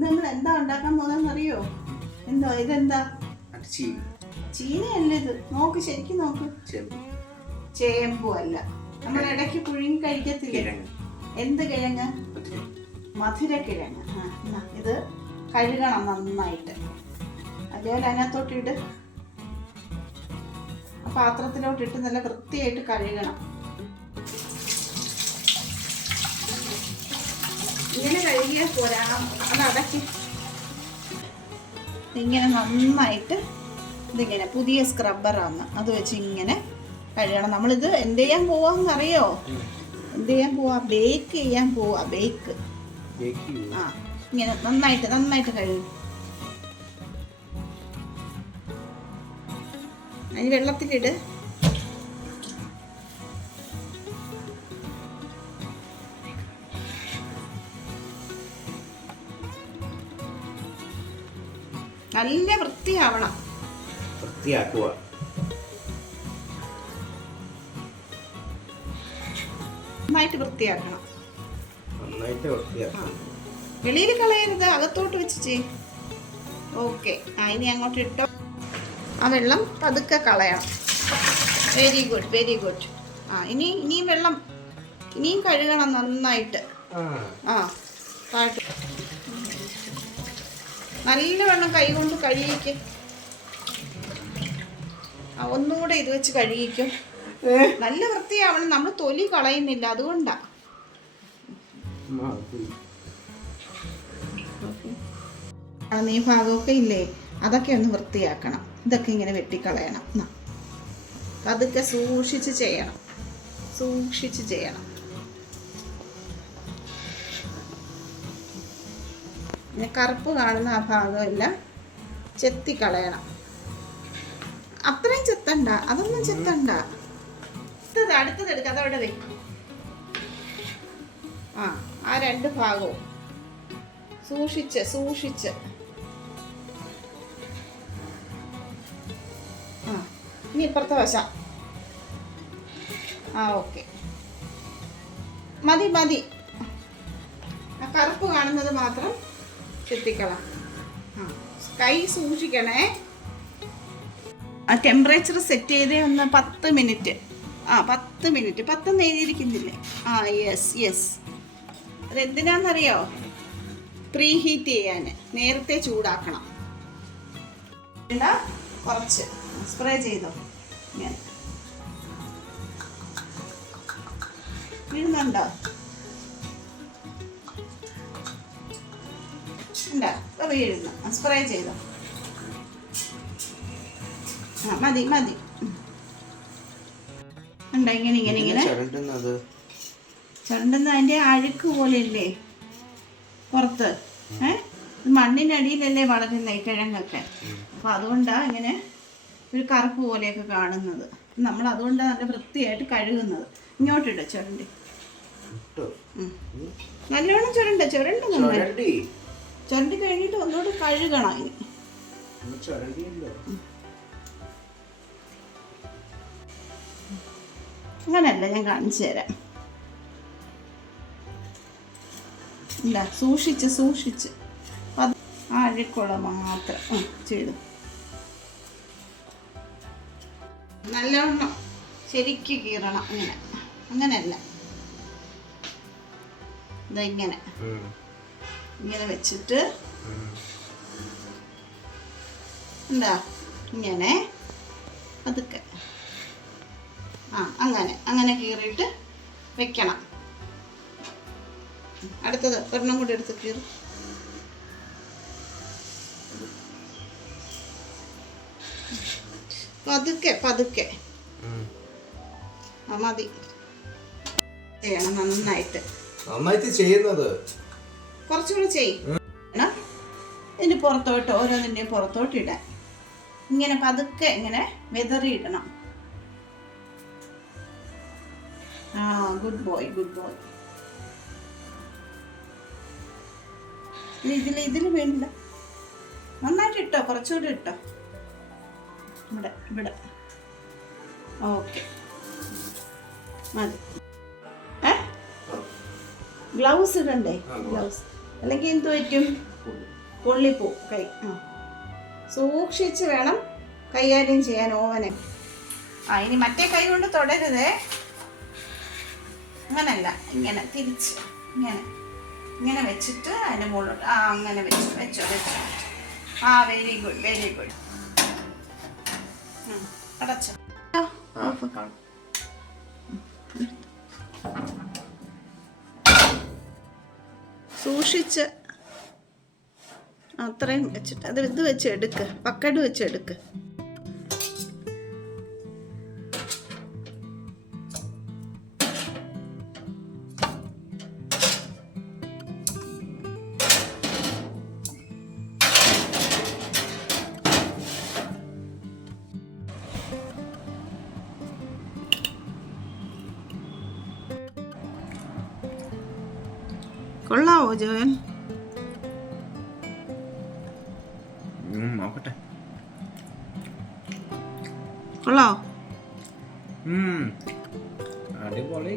നമ്മൾ എന്താ ഉണ്ടാക്കാൻ പോകുന്നതെന്ന് അറിയോ? എന്തോ ഇതെന്താ? ചീനയല്ല ഇത്. നോക്ക്, ശരിക്കും നോക്ക്. ചേമ്പു അല്ല. നമ്മൾ ഇടയ്ക്ക് പുഴുങ്ങി കഴിക്കത്തില്ലേ? എന്ത് കിഴങ്ങ്? മധുരക്കിഴങ്ങ്. ഇത് കഴുകണം നന്നായിട്ട്. അതേപോലെ അതിനകത്തോട്ടിട്ട് പാത്രത്തിലോട്ടിട്ട് നല്ല വൃത്തിയായിട്ട് കഴുകണം. ഇങ്ങനെ കഴുകിയാൽ പോരാ, അത് അടക്കി ഇങ്ങനെ നന്നായിട്ട് ഇതിങ്ങനെ പുതിയ സ്ക്രബ്ബറാണ്, അത് വെച്ച് ഇങ്ങനെ കഴുകണം. നമ്മളിത് എന്ത് ചെയ്യാൻ പോവാന്നറിയോ? എന്ത് ചെയ്യാൻ പോവാ? ബേക്ക് ചെയ്യാൻ പോവാ. ബേക്ക്. ഇങ്ങനെ നന്നായിട്ട് കഴുകും. അതിന് വെള്ളത്തിലിട്. നല്ല വൃത്തിയാവണം. വൃത്തിയാക്കുക. നന്നായിട്ട് വൃത്തിയാക്കണം. വെളിയിൽ കളയരുത്, അകത്തോട്ട് വെച്ച് ചെയ്യും. ഓക്കെ. ഇനി അങ്ങോട്ട് ഇട്ടോ. ആ വെള്ളം പതുക്കെ കളയണം. Very good, very good. ഇനിയും വെള്ളം ഇനിയും കഴുകണം നന്നായിട്ട്. താഴ്ത്ത് നല്ലവണ്ണം കൈ കൊണ്ട് കഴുകിക്കും. ഒന്നുകൂടെ ഇത് വെച്ച് കഴുകിക്കും. നല്ല വൃത്തിയാവണം. നമ്മൾ തൊലി കളയുന്നില്ല, അതുകൊണ്ടാ. ഈ ഭാഗമൊക്കെ ഇല്ലേ, അതൊക്കെ ഒന്ന് വൃത്തിയാക്കണം. ഇതൊക്കെ ഇങ്ങനെ വെട്ടിക്കളയണം. അതൊക്കെ സൂക്ഷിച്ച് ചെയ്യണം. പിന്നെ കറുപ്പ് കാണുന്ന ആ ഭാഗമെല്ലാം ചെത്തിക്കളയണം. അത്രയും ചെത്തണ്ട, അതൊന്നും ചെത്തണ്ട. അടുത്തത് എടുക്കുക, അതവിടെ വെക്കും. ആ രണ്ട് ഭാഗവും സൂക്ഷിച്ച്. ഇനി ഇപ്പുറത്തെ വശം. ഓക്കെ, മതി. ആ കറുപ്പ് കാണുന്നത് മാത്രം ചെത്തിക്കളാം. കൈ സൂക്ഷിക്കണേ. ആ ടെമ്പറേച്ചർ സെറ്റ് ചെയ്തേ ഒന്ന് 10 മിനിറ്റ്. 10 മിനിറ്റ്. 10 എഴുതിയിരിക്കുന്നില്ലേ? യെസ്. അതെന്തിനാന്നറിയോ? പ്രീ ഹീറ്റ് ചെയ്യാൻ, നേരത്തെ ചൂടാക്കണം. കുറച്ച് സ്പ്രേ ചെയ്തോ. ഇങ്ങനെ വീഴുന്നുണ്ടോ? വീഴുന്നു. സ്പ്രേ ചെയ്തോ. മതി. ഉണ്ടോ? ഇങ്ങനെ ചുരണ്ടുന്ന അതിൻ്റെ അഴുക്ക് പോലെയല്ലേ പുറത്ത്. മണ്ണിനടിയിലല്ലേ വളരുന്ന ഈ കിഴങ്ങൊക്കെ. അപ്പം അതുകൊണ്ടാണ് ഇങ്ങനെ ഒരു കറുപ്പ് പോലെയൊക്കെ കാണുന്നത്. നമ്മൾ അതുകൊണ്ടാണ് നല്ല വൃത്തിയായിട്ട് കഴുകുന്നത്. ഇങ്ങോട്ടിട്ട് ചുരണ്ടി നല്ലോണം ചുരണ്ടി കഴിഞ്ഞിട്ട് ഒന്നുകൂടി കഴുകണം. ഇനി അങ്ങനല്ല, ഞാൻ കാണിച്ചു തരാം. ഇല്ല, സൂക്ഷിച്ച് അഴുക്കുള്ള മാത്രം ചെയ്തു. നല്ലവണ്ണം ശരിക്ക് കീറണം. അങ്ങനെയല്ല, ഇങ്ങനെ വെച്ചിട്ട് എന്താ ഇങ്ങനെ അതൊക്കെ അങ്ങനെ കീറിയിട്ട് വെക്കണം. അടുത്തത് ഒരെണ്ണം കൂടി എടുത്ത് കീറും. പതുക്കെ മതി. ചെയ്യണം നന്നായിട്ട് ചെയ്യുന്നത്. കുറച്ചുകൂടി ചെയ്യണം. ഇതിന്റെ പുറത്തോട്ട്, ഓരോന്നിന്റെയും പുറത്തോട്ട് ഇടാൻ ഇങ്ങനെ പതുക്കെ ഇങ്ങനെ വെതറിയിടണം. Good boy. ഇതിൽ വേണ്ടില്ല. നന്നായിട്ട് ഇട്ടോ, കുറച്ചുകൂടി ഇട്ടോ. ഇവിടെ ഓക്കെ, മതി. ഗ്ലൗസ് ഇടണ്ടേ? ഗ്ലൗസ് അല്ലെങ്കിൽ എന്ത് പറ്റും? പൊള്ളിപ്പോ കൈ. സൂക്ഷിച്ച് വേണം കൈകാര്യം ചെയ്യാൻ ഓവനെ. ഇനി മറ്റേ കൈ കൊണ്ട് തൊടരുതേ. അങ്ങനല്ല, ഇങ്ങനെ തിരിച്ച് ഇങ്ങനെ വെച്ചിട്ട് അതിൻ്റെ മുകളിലോട്ട് അങ്ങനെ വെച്ചോ. Very good. അടച്ചോ. സൂക്ഷിച്ച് അത്രയും വെച്ചിട്ട് അത് ഇത് വെച്ച് എടുക്ക്, പക്കട് വെച്ച് എടുക്ക്. കൊള്ളാവോ ജോയൻ? നോക്കട്ടെ. കൊള്ളാവോ? അടിപൊളി.